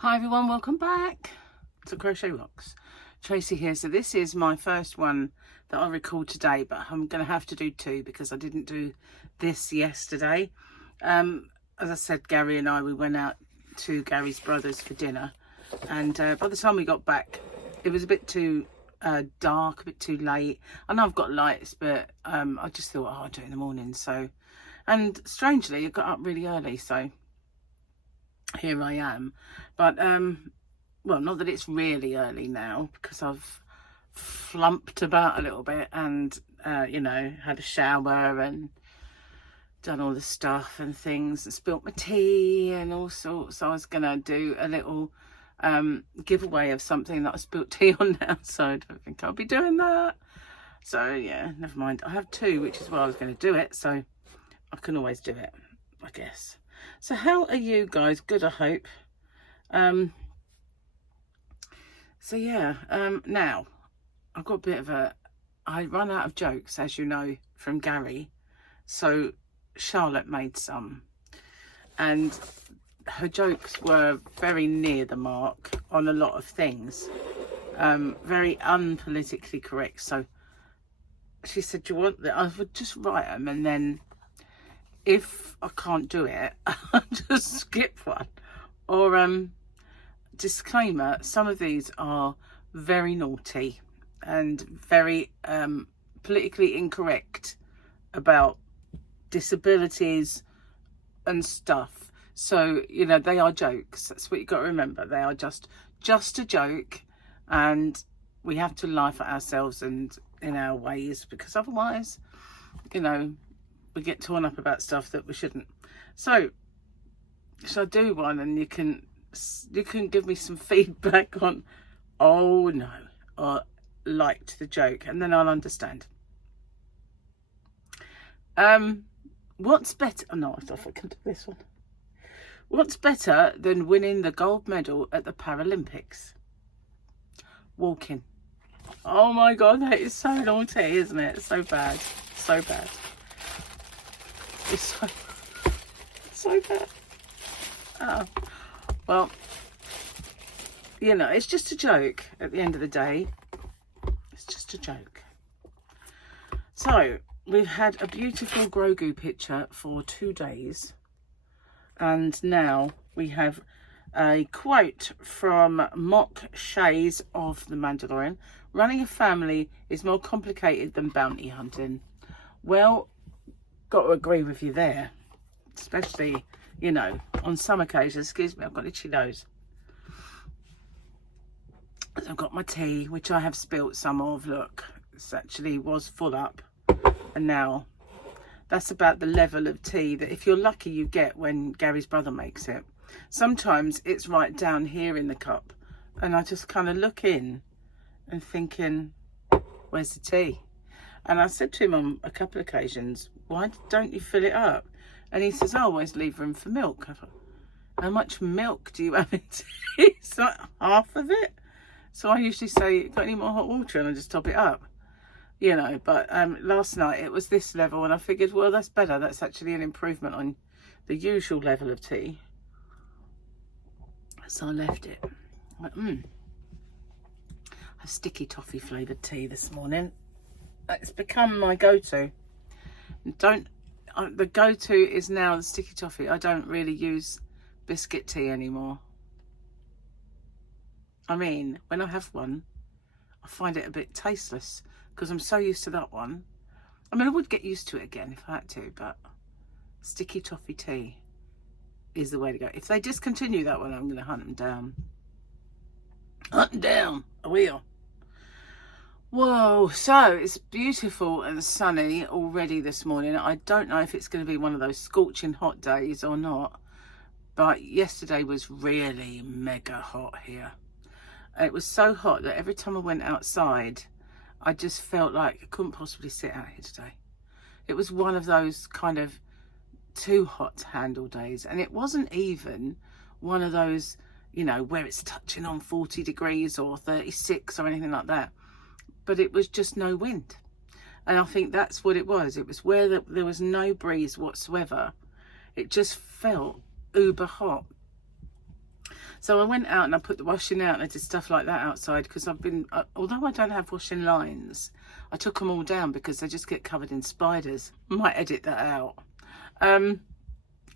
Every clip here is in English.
Hi everyone, welcome back to Crochet Rocks. Tracy here. So this is my first one that I record today, but I'm going to have to do two because I didn't do this yesterday. As I said, Gary and we went out to Gary's brother's for dinner, and by the time we got back it was a bit too dark, a bit too late. I know I've got lights, but I just thought, I'll do it in the morning. So, and strangely I got up really early, so here I am. But well, not that it's really early now, because I've flumped about a little bit and you know, had a shower and done all the stuff and things and spilt my tea and all sorts. So I was gonna do a little giveaway of something that I spilt tea on now, so I don't think I'll be doing that. So yeah, never mind. I have two, which is why I was going to do it, so I can always do it, I guess. So how are you guys? Good, I hope. So yeah, now I've got a bit of I run out of jokes, as you know, from Gary. So Charlotte made some, and her jokes were very near the mark on a lot of things, very unpolitically correct. So she said, do you want that? I would just write them, and then if I can't do it, I'll just skip one. Or disclaimer, some of these are very naughty and very politically incorrect about disabilities and stuff. So, you know, they are jokes. That's what you've got to remember. They are just a joke, and we have to laugh at ourselves and in our ways, because otherwise, you know, we get torn up about stuff that we shouldn't. So, shall I do one, and you can give me some feedback on, oh no, or liked the joke, and then I'll understand. What's better? Oh, no, I thought I could do this one. What's better than winning the gold medal at the Paralympics? Walking. Oh my God, that is so naughty, isn't it? It's so bad. So bad. It's so bad. Oh. Well, you know, it's just a joke at the end of the day. It's just a joke. So, we've had a beautiful Grogu picture for 2 days. And now we have a quote from Mock Shays of The Mandalorian. Running a family is more complicated than bounty hunting. Well, got to agree with you there. Especially, you know, on some occasions. Excuse me, I've got an itchy nose. I've got my tea, which I have spilt some of. Look, this actually was full up. And now, that's about the level of tea that, if you're lucky, you get when Gary's brother makes it. Sometimes it's right down here in the cup, and I just kind of look in and thinking, where's the tea? And I said to him on a couple of occasions, why don't you fill it up? And he says, I always leave room for milk. I thought, how much milk do you have in tea? It's like half of it. So I usually say, got any more hot water? And I just top it up. You know, but last night it was this level, and I figured, well, that's better. That's actually an improvement on the usual level of tea. So I left it. I went, a sticky toffee flavoured tea this morning. It's become my go-to. The go-to is now the sticky toffee. I don't really use biscuit tea anymore. I mean, when I have one, I find it a bit tasteless, because I'm so used to that one. I mean, I would get used to it again if I had to, but sticky toffee tea is the way to go. If they discontinue that one, I'm going to hunt them down. Hunt them down. I will. Whoa, so it's beautiful and sunny already this morning. I don't know if it's going to be one of those scorching hot days or not, but yesterday was really mega hot here. It was so hot that every time I went outside, I just felt like I couldn't possibly sit out here today. It was one of those kind of too hot to handle days. And it wasn't even one of those, you know, where it's touching on 40 degrees or 36 or anything like that. But it was just no wind. And I think that's what it was. It was where there was no breeze whatsoever. It just felt uber hot. So I went out and I put the washing out and I did stuff like that outside, because I've been, although I don't have washing lines, I took them all down because they just get covered in spiders. Might edit that out.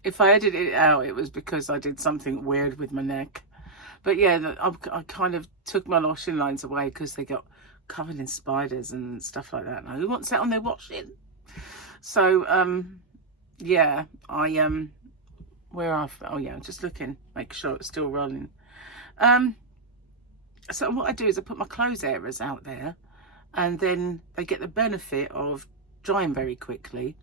If I edited it out, it was because I did something weird with my neck. But yeah, I kind of took my washing lines away because they got covered in spiders and stuff like that. Now, who wants that on their washing? So, yeah, where oh yeah, I'm just looking, make sure it's still rolling. So what I do is I put my clothes areas out there, and then they get the benefit of drying very quickly,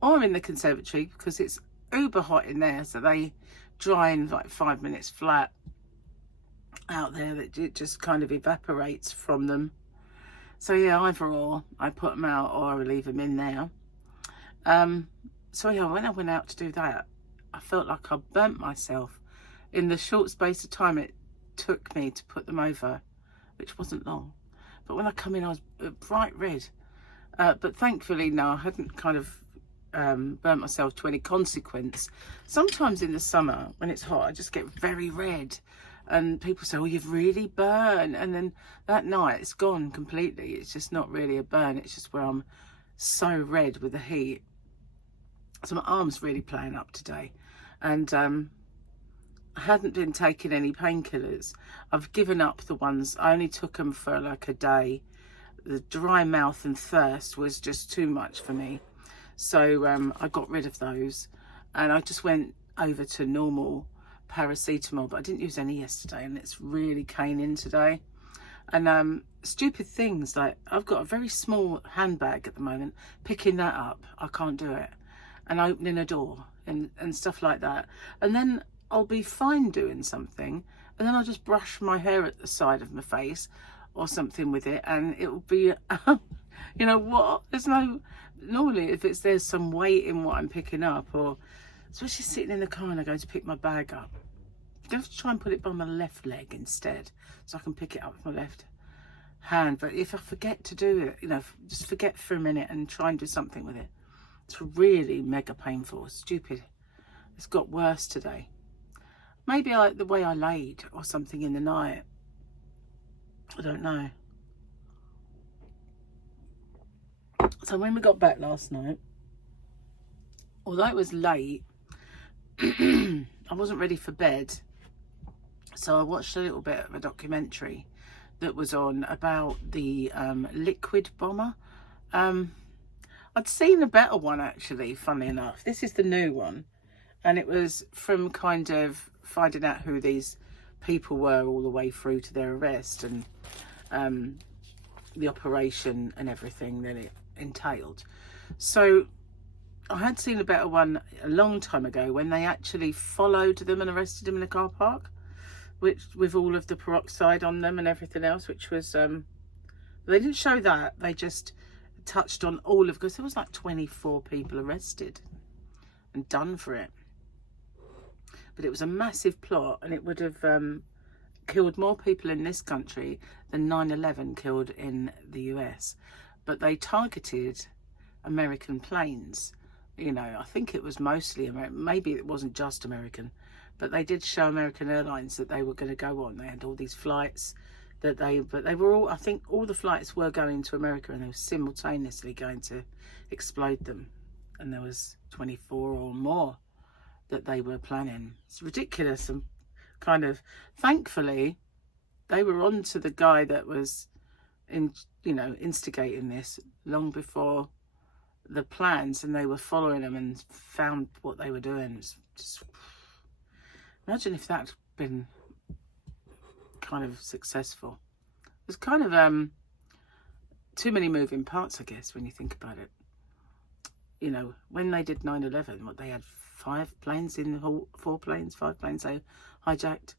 or in the conservatory because it's uber hot in there, so they dry in like 5 minutes flat out there. That it just kind of evaporates from them. So yeah, either or, I put them out or I leave them in there. So yeah, when I went out to do that, I felt like I burnt myself in the short space of time it took me to put them over, which wasn't long. But when I come in, I was bright red. But thankfully, no, I hadn't kind of burnt myself to any consequence. Sometimes in the summer, when it's hot, I just get very red. And people say, oh, you've really burned. And then that night, it's gone completely. It's just not really a burn. It's just where I'm so red with the heat. So my arm's really playing up today. And I hadn't been taking any painkillers. I've given up the ones. I only took them for like a day. The dry mouth and thirst was just too much for me. So I got rid of those. And I just went over to normal paracetamol, but I didn't use any yesterday, and it's really caning today. And stupid things like I've got a very small handbag at the moment. Picking that up, I can't do it. And opening a door and stuff like that. And then I'll be fine doing something, and then I'll just brush my hair at the side of my face or something with it, and it will be, you know what? There's no, normally if there's some weight in what I'm picking up, or especially sitting in the car and I go to pick my bag up, I'm going to try and put it by my left leg instead, so I can pick it up with my left hand. But if I forget to do it, you know, just forget for a minute and try and do something with it, it's really mega painful. Stupid. It's got worse today. Maybe the way I laid or something in the night. I don't know. So when we got back last night, although it was late, I wasn't ready for bed. So I watched a little bit of a documentary that was on about the liquid bomber. I'd seen a better one actually, funnily enough. This is the new one. And it was from kind of finding out who these people were all the way through to their arrest, and the operation and everything that it entailed. So I had seen a better one a long time ago when they actually followed them and arrested them in a car park, which with all of the peroxide on them and everything else, which was they didn't show that. They just touched on all of, because there was like 24 people arrested and done for it. But it was a massive plot, and it would have killed more people in this country than 9/11 killed in the US. But they targeted American planes. You know, I think it was mostly American. Maybe it wasn't just American, but they did show American Airlines that they were going to go on. They had all these flights but they were all, I think all the flights were going to America, and they were simultaneously going to explode them. And there was 24 or more that they were planning. It's ridiculous. And kind of, thankfully, they were on to the guy that was instigating this long before the plans, and they were following them and found what they were doing. It's just, imagine if that had been kind of successful. There's kind of too many moving parts, I guess, when you think about it. You know, when they did 9/11, what, they had 5 planes in the whole, 5 planes they hijacked.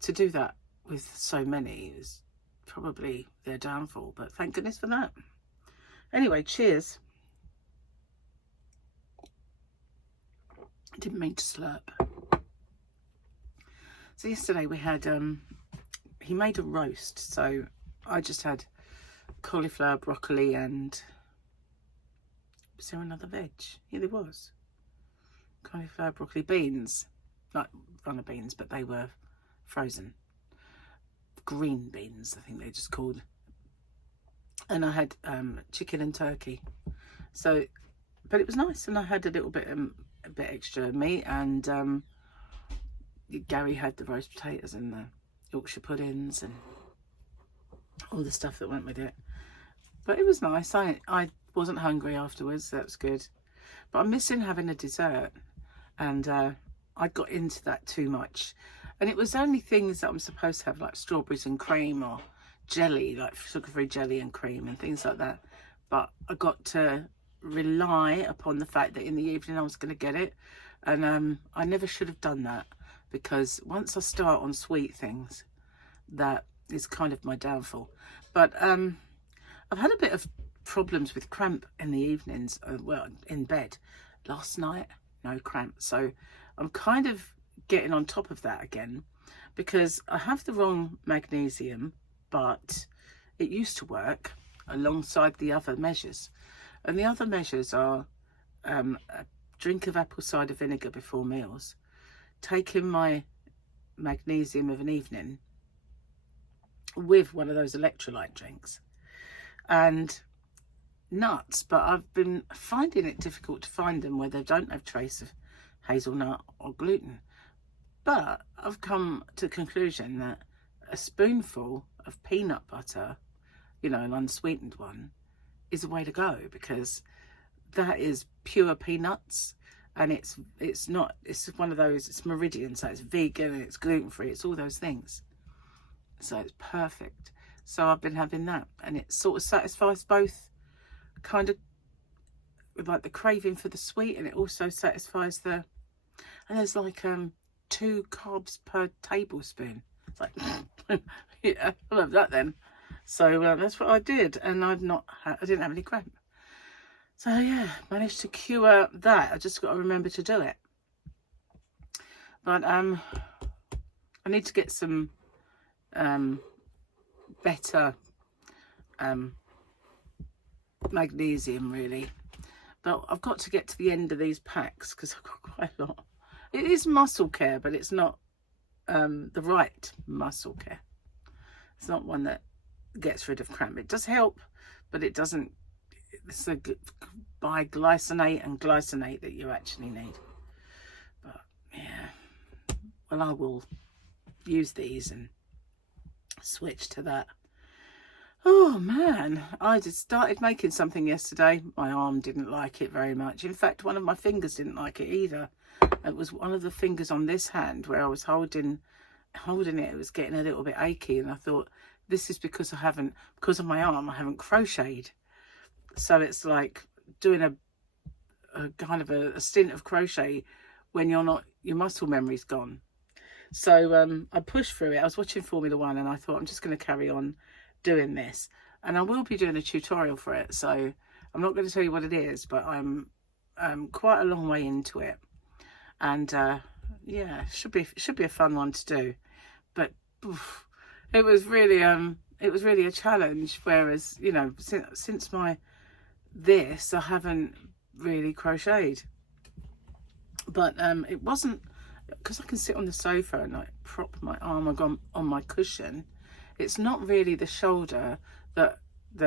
To do that with so many is probably their downfall, but thank goodness for that. Anyway, cheers. I didn't mean to slurp. So yesterday we had, he made a roast, so I just had cauliflower, broccoli, and was there another veg? Yeah, there was. Cauliflower, broccoli, beans. Like runner beans, but they were frozen green beans, I think they're just called. And I had chicken and turkey. So, but it was nice, and I had a little bit extra meat, and Gary had the roast potatoes and the Yorkshire puddings and all the stuff that went with it. But it was nice. I wasn't hungry afterwards, so that was good. But I'm missing having a dessert, and I got into that too much. And it was only things that I'm supposed to have, like strawberries and cream, or jelly, like sugar-free jelly and cream and things like that. But I got to rely upon the fact that in the evening I was going to get it. And I never should have done that, because once I start on sweet things, that is kind of my downfall. But I've had a bit of problems with cramp in the evenings, well, in bed. Last night, no cramp. So I'm kind of getting on top of that again, because I have the wrong magnesium, but it used to work alongside the other measures. And the other measures are a drink of apple cider vinegar before meals, taking my magnesium of an evening with one of those electrolyte drinks, and nuts. But I've been finding it difficult to find them where they don't have trace of hazelnut or gluten. But I've come to the conclusion that a spoonful of peanut butter, you know, an unsweetened one, is the way to go, because that is pure peanuts, and it's one of those, it's Meridian, so it's vegan and it's gluten-free, it's all those things, so it's perfect. So I've been having that, and it sort of satisfies both, kind of like the craving for the sweet, and it also satisfies the, and there's like 2 carbs per tablespoon. It's like yeah, I love that then. So that's what I did, and I didn't have any cramp. So yeah, managed to cure that. I just got to remember to do it. But I need to get some better magnesium, really. But I've got to get to the end of these packs, because I've got quite a lot. It is muscle care, but it's not the right muscle care. It's not one that gets rid of cramp. It does help, but it doesn't. It's the biglycinate and glycinate that you actually need. But yeah, well, I will use these and switch to that. Oh man, I just started making something yesterday. My arm didn't like it very much. In fact, one of my fingers didn't like it either. It was one of the fingers on this hand where I was holding it. It was getting a little bit achy, and I thought, this is because because of my arm, I haven't crocheted. So it's like doing a kind of a stint of crochet when your muscle memory's gone. So I pushed through it. I was watching Formula 1, and I thought, I'm just going to carry on doing this, and I will be doing a tutorial for it. So I'm not going to tell you what it is, but I'm quite a long way into it, and yeah, should be a fun one to do. But oof, it was really a challenge. Whereas, you know, since this, I haven't really crocheted. But it wasn't, because I can sit on the sofa and like prop my arm on my cushion. It's not really the shoulder that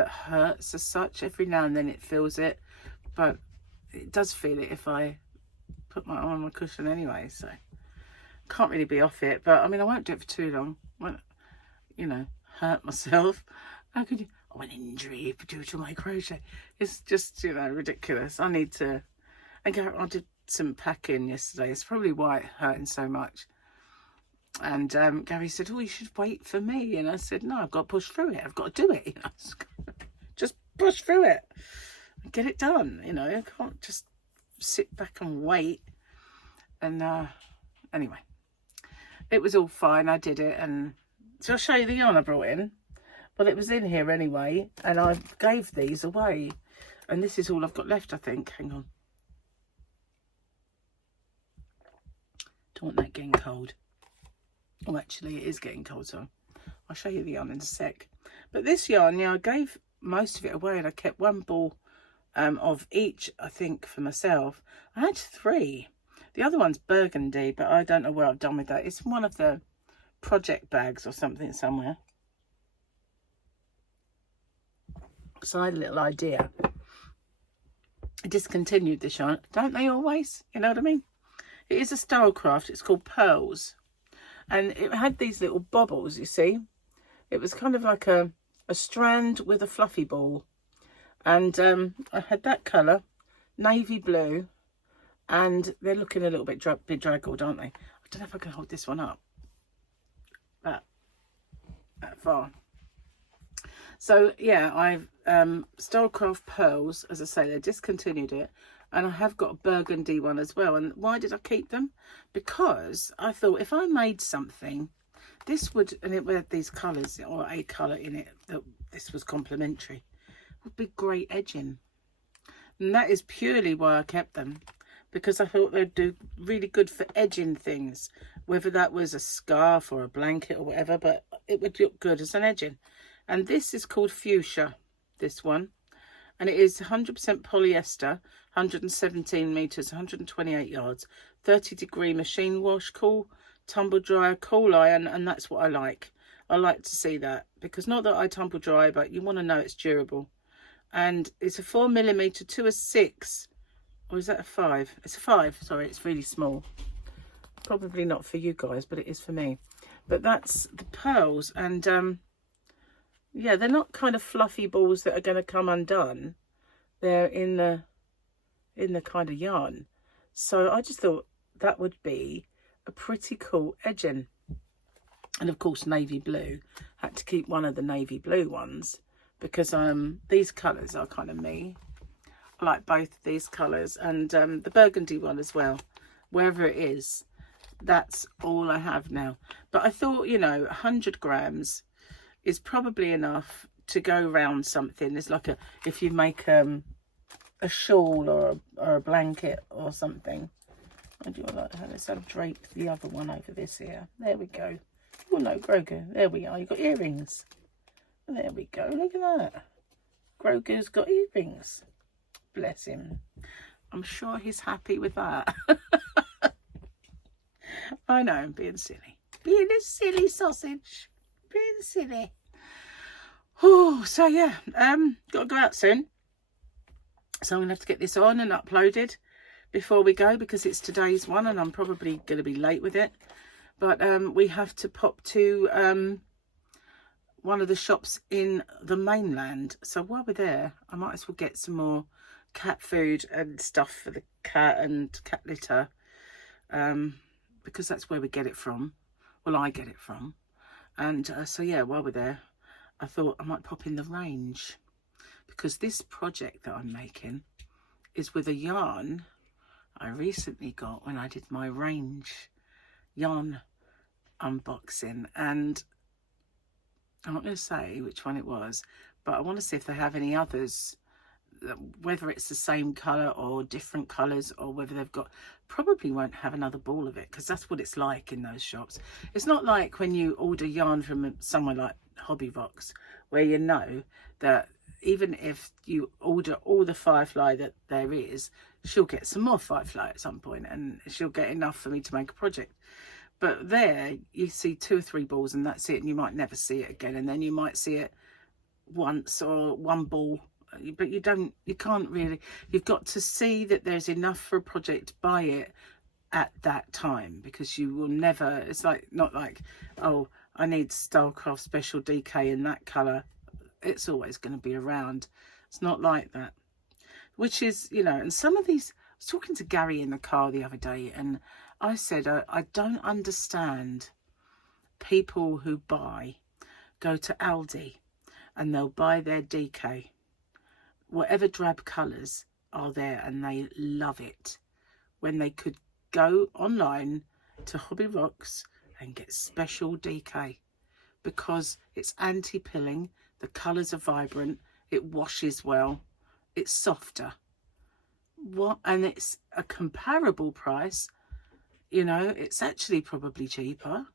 hurts as such. Every now and then it feels it, but it does feel it if I put my arm on my cushion anyway. So can't really be off it. But I mean, I won't do it for too long. Won't, you know, hurt myself. How could you? Oh, an injury due to my crochet. It's just, you know, ridiculous. I need to. And I did some packing yesterday. It's probably why it's hurting so much. And Gary said, oh, you should wait for me. And I said, no, I've got to push through it. I've got to do it. You know? Just push through it and get it done. You know, I can't just sit back and wait. And anyway, it was all fine. I did it. And so I'll show you the yarn I brought in. Well, it was in here anyway. And I gave these away. And this is all I've got left, I think. Hang on. Don't want that getting cold. Oh, actually, it is getting cold, so I'll show you the yarn in a sec. But this yarn, yeah, I gave most of it away, and I kept one ball of each, I think, for myself. I had 3. The other one's burgundy, but I don't know where I've done with that. It's one of the project bags or something somewhere. So I had a little idea. I discontinued this yarn, don't they always? You know what I mean? It is a style craft. It's called Pearls. And it had these little bobbles, you see. It was kind of like a strand with a fluffy ball. And I had that colour, navy blue. And they're looking a little bit bedraggled, aren't they? I don't know if I can hold this one up. That far. So yeah, I've Stylecraft Pearls, as I say, they discontinued it, and I have got a burgundy one as well. And why did I keep them? Because I thought if I made something, this would, and it had these colours or a colour in it that this was complementary, would be great edging. And that is purely why I kept them, because I thought they'd do really good for edging things, whether that was a scarf or a blanket or whatever, but it would look good as an edging. And this is called Fuchsia, this one. And it is 100% polyester, 117 metres, 128 yards, 30-degree machine wash, cool tumble dryer, cool iron, and that's what I like. I like to see that, because not that I tumble dry, but you want to know it's durable. And it's a 4mm to a 6, or is that a 5? It's a 5, sorry, it's really small. Probably not for you guys, but it is for me. But that's the pearls, and yeah, they're not kind of fluffy balls that are going to come undone. They're in the kind of yarn. So I just thought that would be a pretty cool edging. And of course, navy blue. Had to keep one of the navy blue ones because these colours are kind of me. I like both of these colours, and the burgundy one as well. Wherever it is, that's all I have now. But I thought, you know, 100 grams is probably enough to go around something. It's like if you make a shawl or a blanket or something. I do like how let's drape the other one over this here. There we go. Oh no, Grogu. There we are. You've got earrings. There we go. Look at that. Grogu's got earrings. Bless him. I'm sure he's happy with that. I know, I'm being silly. Being a silly sausage. Being silly. Oh, so yeah, got to go out soon. So I'm going to have to get this on and uploaded before we go, because it's today's one and I'm probably going to be late with it. But we have to pop to one of the shops in the mainland. So while we're there, I might as well get some more cat food and stuff for the cat and cat litter, because that's where we get it from. Well, I get it from. And so yeah, while we're there, I thought I might pop in the range, because this project that I'm making is with a yarn I recently got when I did my range yarn unboxing. And I'm not going to say which one it was, but I want to see if they have any others, whether it's the same colour or different colours, or whether they've got, probably won't have another ball of it, because that's what it's like in those shops. It's not like when you order yarn from somewhere like Hobby Rocks, where you know that even if you order all the firefly that there is, she'll get some more firefly at some point, and she'll get enough for me to make a project. But there you see 2 or 3 balls and that's it, and you might never see it again, and then you might see it once or one ball, but you can't really, you've got to see that there's enough for a project to buy it at that time, because you will never, it's like, not like, oh, I need Stylecraft Special DK in that colour. It's always going to be around. It's not like that, which is, you know, and some of these, I was talking to Gary in the car the other day, and I said, I don't understand people who go to Aldi and they'll buy their DK, whatever drab colours are there, and they love it, when they could go online to Hobby Rocks and get special DK, because it's anti-pilling, the colours are vibrant, it washes well, it's softer. What? And it's a comparable price, you know, it's actually probably cheaper.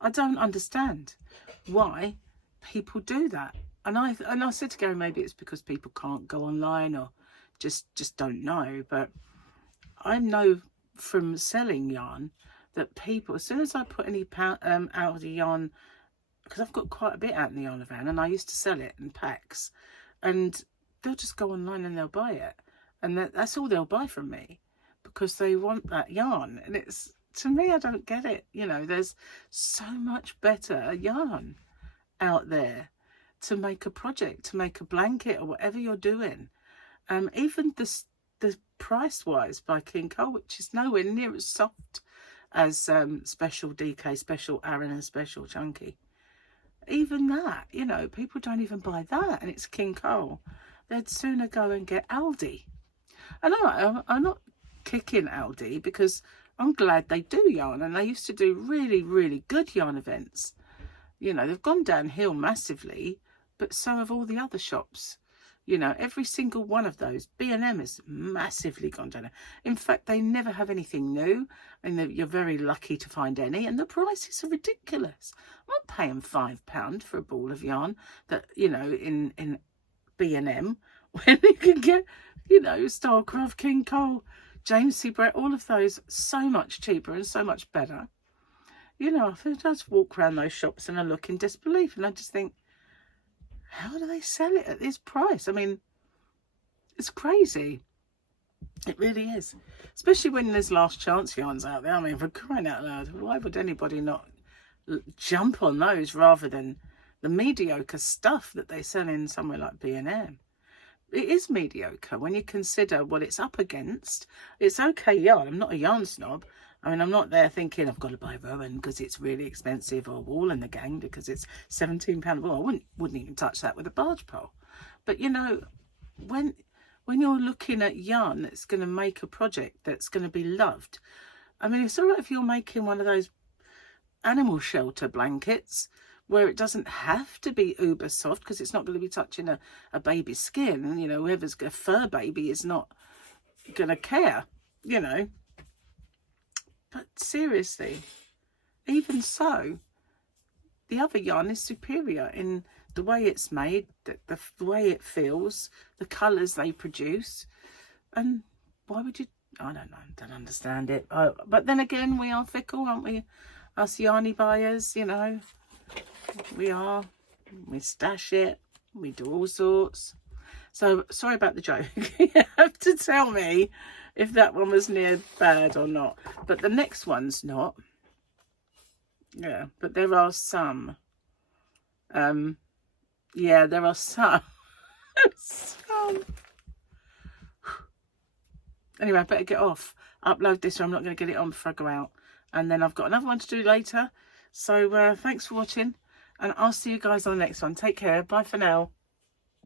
I don't understand why people do that. And I said to Gary, maybe it's because people can't go online or just don't know. But I know from selling yarn that people, as soon as I put any out of the yarn, because I've got quite a bit out in the yarn van, and I used to sell it in packs, and they'll just go online and they'll buy it, and that's all they'll buy from me, because they want that yarn. And it's, to me, I don't get it. You know, there's so much better yarn out there to make a project, to make a blanket, or whatever you're doing. Even the price wise by King Cole, which is nowhere near as soft as Special DK, Special Aran and Special Chunky. Even that, you know, people don't even buy that, and it's King Cole. They'd sooner go and get Aldi. And I'm not kicking Aldi, because I'm glad they do yarn, and they used to do really, really good yarn events. You know, they've gone downhill massively, but so have all the other shops. You know, every single one of those. B&M has massively gone down. In fact, they never have anything new, and you're very lucky to find any, and the prices are ridiculous. I'm not paying £5 for a ball of yarn that, you know, in B&M, when you can get, you know, Starcraft, King Cole, James C. Brett, all of those so much cheaper and so much better. You know, I just walk around those shops and I look in disbelief, and I just think, how do they sell it at this price? I mean, it's crazy. It really is. Especially when there's last chance yarns out there. I mean, for crying out loud, why would anybody not jump on those rather than the mediocre stuff that they sell in somewhere like B&M? It is mediocre when you consider what it's up against. It's okay yarn. I'm not a yarn snob. I mean, I'm not there thinking I've got to buy Rowan because it's really expensive, or Wool and the Gang because it's £17 a ball. I wouldn't even touch that with a barge pole. But, you know, when you're looking at yarn that's going to make a project that's going to be loved, I mean, it's all right if you're making one of those animal shelter blankets where it doesn't have to be uber soft, because it's not going to be touching a baby's skin. You know, whoever's a fur baby is not going to care, you know. But seriously, even so, the other yarn is superior in the way it's made, the way it feels, the colours they produce. And why would you? I don't understand it. But then again, we are fickle, aren't we? Us yarny buyers, you know. We are. We stash it. We do all sorts. So, sorry about the joke. You have to tell me if that one was near bad or not. But the next one's not. Yeah, but there are some. Yeah, there are some. Anyway, I better get off. Upload this, or I'm not going to get it on before I go out. And then I've got another one to do later. So, thanks for watching. And I'll see you guys on the next one. Take care. Bye for now.